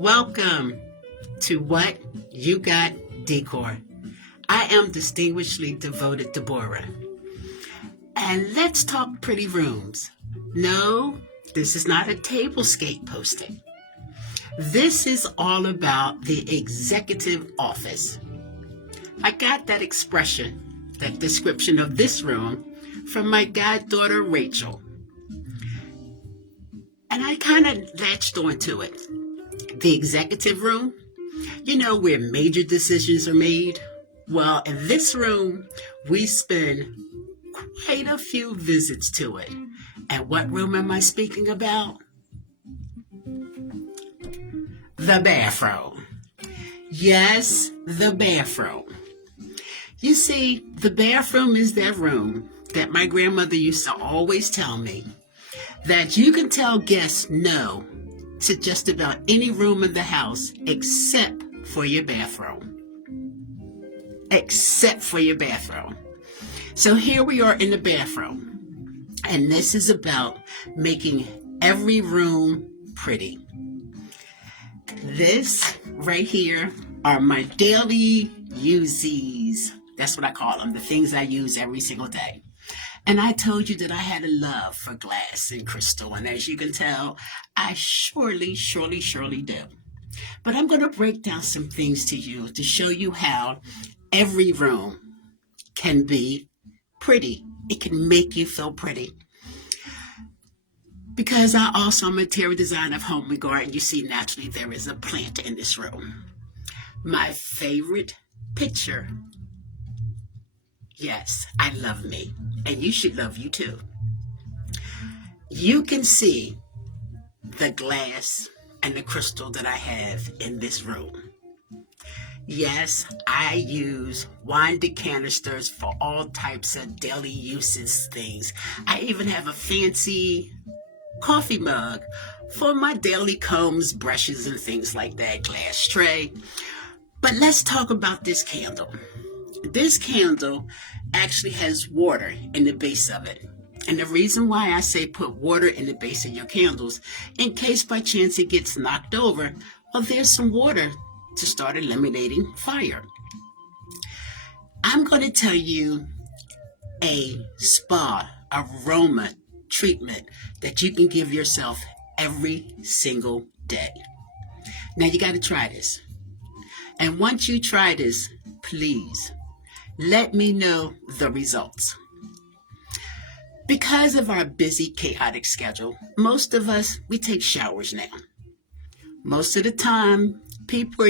Welcome to What You Got Decor. I am distinguishedly devoted Deborah. And let's talk pretty rooms. No, this is not a tablescape posting. This is all about the executive office. I got that expression, that description of this room from my goddaughter Rachel. And I kind of latched onto it. The executive room, where major decisions are made. Well, in this room, we spend quite a few visits to it. And what room am I speaking about? The bathroom. Yes, the bathroom. You see, the bathroom is that room that my grandmother used to always tell me that you can tell guests no to just about any room in the house except for your bathroom. Except for your bathroom. So here we are in the bathroom. And this is about making every room pretty. This right here are my daily uses. That's what I call them, the things I use every single day. And I told you that I had a love for glass and crystal. And as you can tell, I surely do. But I'm going to break down some things to you to show you how every room can be pretty. It can make you feel pretty. Because I also am a interior designer of home and garden, you see naturally there is a plant in this room. My favorite picture. Yes, I love me. And you should love you too. You can see the glass and the crystal that I have in this room. Yes, I use wine decanters for all types of daily uses things. I even have a fancy coffee mug for my daily combs, brushes, and things like that, glass tray. But let's talk about this candle. This candle actually has water in the base of it. And the reason why I say put water in the base of your candles, in case by chance it gets knocked over, well, there's some water to start eliminating fire. I'm going to tell you a spa aroma treatment that you can give yourself every single day. Now you got to try this. And once you try this, please let me know the results. Because of our busy, chaotic schedule, most of us, we take showers now. Most of the time, people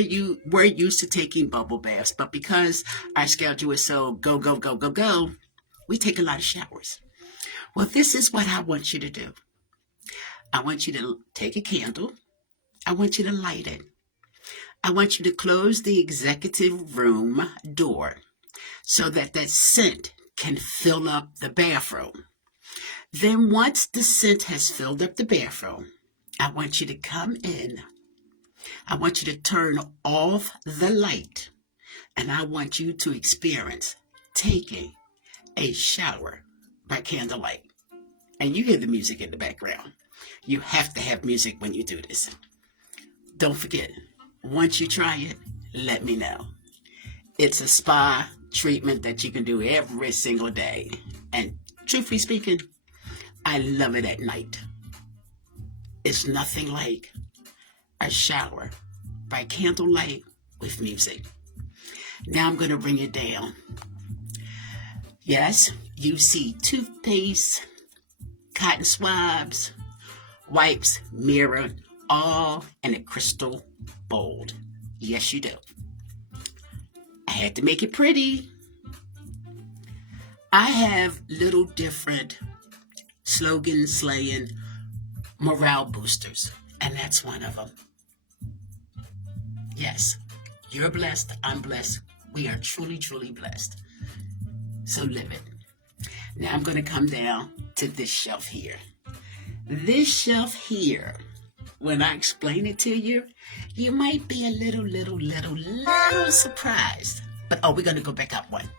we're used to taking bubble baths, but because our schedule is so go, we take a lot of showers. Well, this is what I want you to do. I want you to take a candle. I want you to light it. I want you to close the executive room door so that scent can fill up the bathroom. Then once the scent has filled up the bathroom, I want you to come in. I want you to turn off the light, and I want you to experience taking a shower by candlelight. And you hear the music in the background. You have to have music when you do this. Don't forget, once you try it, let me know. It's a spa treatment that you can do every single day. And truthfully speaking, I love it at night. It's nothing like a shower by candlelight with music. Now I'm going to bring it down. Yes, you see toothpaste, cotton swabs, wipes, mirror, all in a crystal bowl. Yes, you do. I had to make it pretty. I have little different slogan slaying morale boosters, and that's one of them. Yes, you're blessed, I'm blessed. We are truly blessed. So live it. Now I'm going to come down to this shelf here. This shelf here, when I explain it to you, you might be a little surprised. But we're going to go back up one.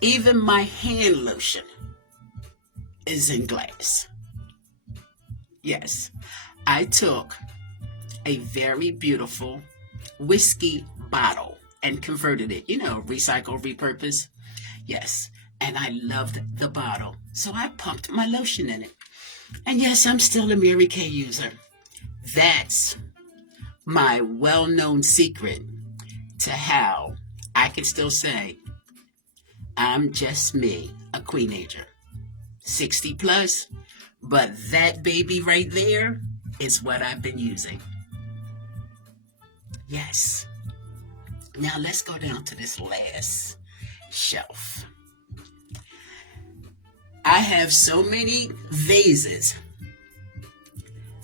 Even my hand lotion is in glass. Yes, I took a very beautiful whiskey bottle and converted it, recycle, repurpose. Yes. And I loved the bottle. So I pumped my lotion in it. And yes, I'm still a Mary Kay user. That's my well known secret to how I can still say I'm just me, a queenager, 60 plus, but that baby right there is what I've been using. Yes. Now let's go down to this last shelf. I have so many vases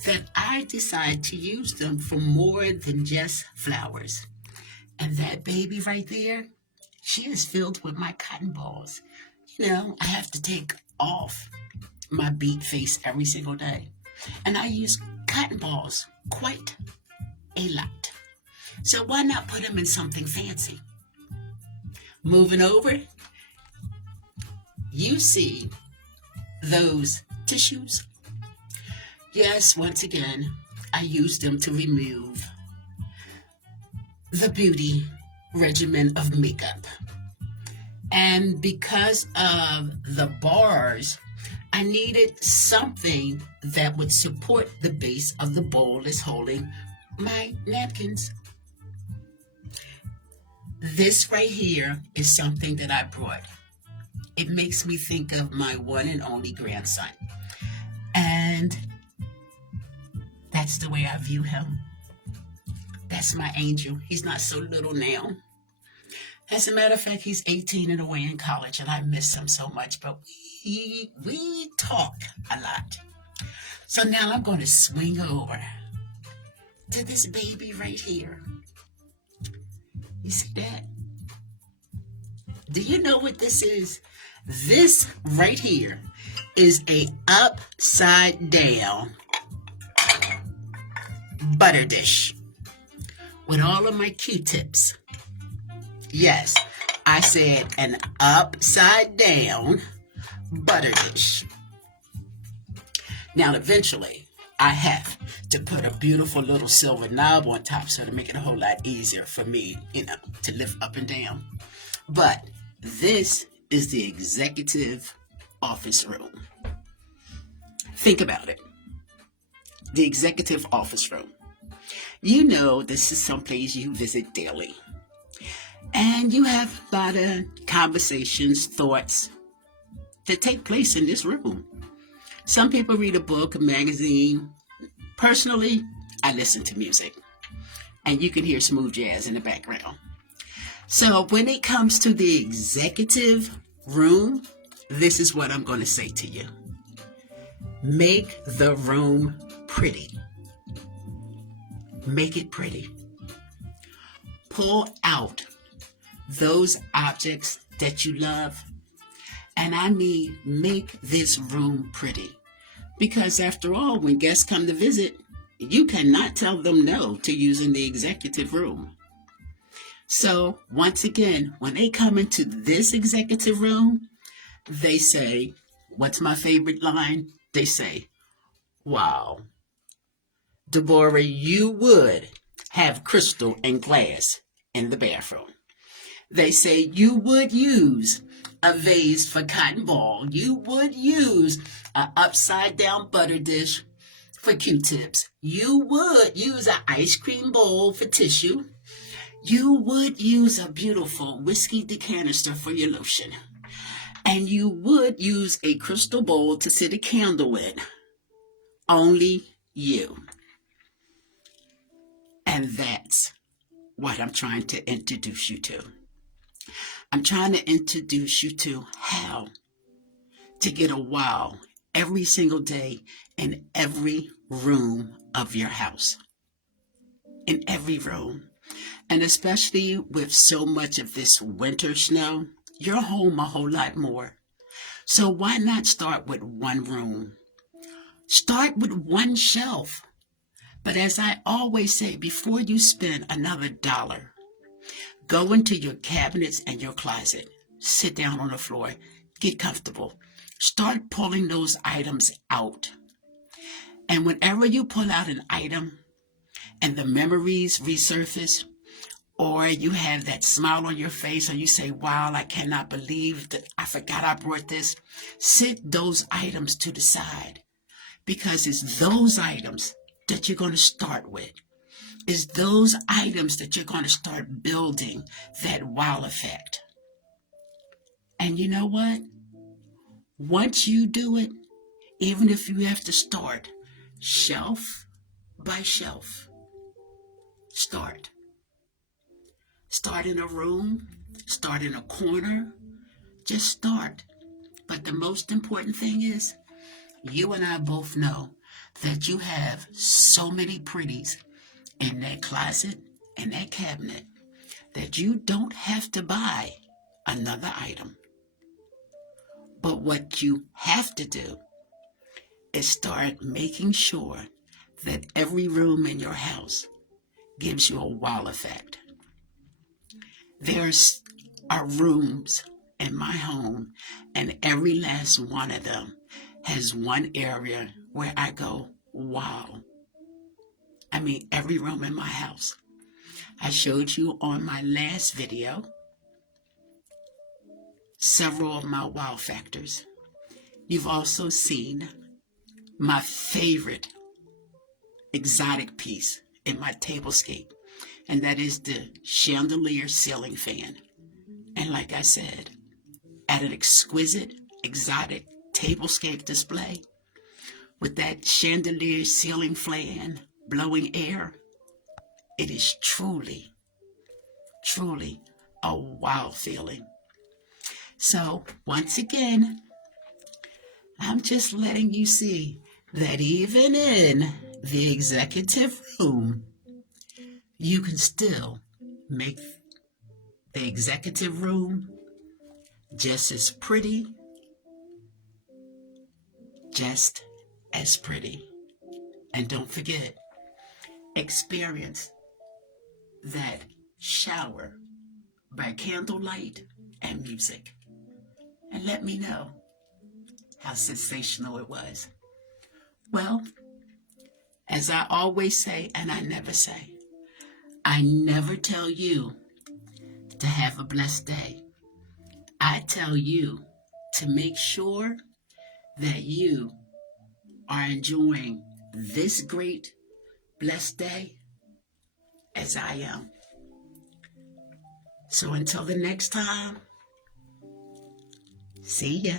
that I decide to use them for more than just flowers. And that baby right there, she is filled with my cotton balls. I have to take off my bead face every single day. And I use cotton balls quite a lot. So why not put them in something fancy? Moving over, you see those tissues. Yes, once again, I use them to remove the beauty regimen of makeup. And because of the bars, I needed something that would support the base of the bowl that's holding my napkins. This right here is something that I brought. It makes me think of my one and only grandson. And that's the way I view him. That's my angel. He's not so little now. As a matter of fact, he's 18 and away in college, and I miss him so much, but we talk a lot. So now I'm going to swing over to this baby right here. You see that? Do you know what this is? This right here is a upside down butter dish with all of my Q-tips. Yes, I said an upside down butter dish. Now, eventually, I have to put a beautiful little silver knob on top so to make it a whole lot easier for me, to lift up and down. But this is the executive office room. Think about it. The executive office room. This is someplace you visit daily. And you have a lot of conversations, thoughts that take place in this room. Some people read a book, a magazine. Personally, I listen to music. And you can hear smooth jazz in the background. So when it comes to the executive room, this is what I'm going to say to you. Make the room pretty. Make it pretty. Pull out those objects that you love. And I mean, make this room pretty. Because after all, when guests come to visit, you cannot tell them no to using the executive room. So once again, when they come into this executive room, they say, what's my favorite line? They say, wow, Deborah, you would have crystal and glass in the bathroom. They say you would use a vase for cotton ball. You would use an upside down butter dish for Q-tips. You would use an ice cream bowl for tissue. You would use a beautiful whiskey decanister for your lotion. And you would use a crystal bowl to sit a candle in. Only you. And that's what I'm trying to introduce you to. I'm trying to introduce you to how to get a wow every single day in every room of your house. In every room. And especially with so much of this winter snow, you're home a whole lot more. So why not start with one room? Start with one shelf. But as I always say, before you spend another dollar, go into your cabinets and your closet. Sit down on the floor. Get comfortable. Start pulling those items out. And whenever you pull out an item, and the memories resurface, or you have that smile on your face and you say, wow, I cannot believe that I forgot I brought this. Set those items to the side, because it's those items that you're going to start with. It's those items that you're going to start building that wow effect. And you know what? Once you do it, even if you have to start shelf by shelf, start. Start in a room, start in a corner, just start. But the most important thing is, you and I both know that you have so many pretties in that closet and that cabinet that you don't have to buy another item. But what you have to do is start making sure that every room in your house gives you a wow effect. There's are rooms in my home, and every last one of them has one area where I go, wow. I mean, every room in my house. I showed you on my last video several of my wow factors. You've also seen my favorite exotic piece in my tablescape, and that is the chandelier ceiling fan. And like I said, at an exquisite, exotic tablescape display with that chandelier ceiling fan blowing air, it is truly, truly a wow feeling. So once again, I'm just letting you see that even in the executive room, you can still make the executive room just as pretty, just as pretty. And don't forget, experience that shower by candlelight and music. And let me know how sensational it was. Well, as I always say, and I never say, I never tell you to have a blessed day. I tell you to make sure that you are enjoying this great, blessed day as I am. So until the next time, see ya.